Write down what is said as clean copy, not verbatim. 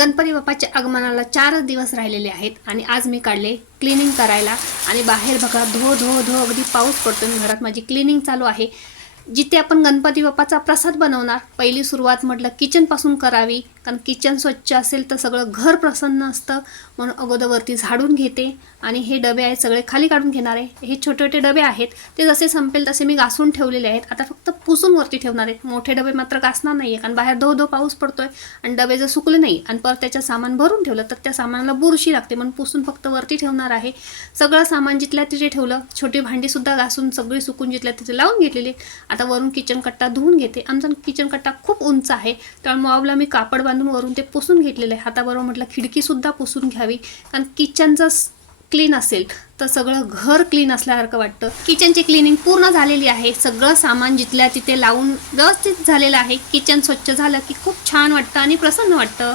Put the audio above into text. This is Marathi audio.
गणपती बाप्पाच्या आगमनाला 4 दिवस राहिलेले आहेत आणि आज मी काढले क्लिनिंग करायला आणि बाहेर बघा धो धो धो अगदी पाऊस पडतो. घरात माझी क्लिनिंग चालू आहे. जिथे आपण गणपती बाप्पाचा प्रसाद बनवणार पहिली सुरुवात म्हटलं किचनपासून करावी, कारण किचन स्वच्छ असेल तर सगळं घर प्रसन्न असतं. म्हणून अगोदरवरती झाडून घेते आणि हे डबे आहेत सगळे खाली काढून घेणार आहे. हे छोटे छोटे डबे आहेत, ते जसे संपेल तसे मी घासून ठेवलेले आहेत. आता फक्त पुसून वरती ठेवणार आहेत. मोठे डबे मात्र घासणार नाही आहे, कारण बाहेर धो धो पाऊस पडतोय आणि डबे जर सुकले नाही आणि परत त्याचं सामान भरून ठेवलं तर त्या सामानाला बुरशी लागते. म्हणून पुसून फक्त वरती ठेवणार आहे. सगळं सामान जिथल्या तिथे ठेवलं. छोटी भांडीसुद्धा घासून सगळी सुकून जिथल्या तिथे लावून घेतलेली. आता वरून किचन कट्टा धुवून घेते. आमचा किचन कट्टा खूप उंच आहे, त्यामुळे मॉबला मी कापड बांधून वरून ते पुसून घेतलेलं आहे. हाताबरोबर म्हटलं खिडकीसुद्धा पुसून घ्यावी, कारण किचन जर क्लीन असेल तर सगळं घर क्लीन असल्यासारखं वाटतं. किचनची क्लिनिंग पूर्ण झालेली आहे. सगळं सामान जिथल्या तिथे लावून व्यवस्थित झालेलं आहे. किचन स्वच्छ झालं की खूप छान वाटतं आणि प्रसन्न वाटतं.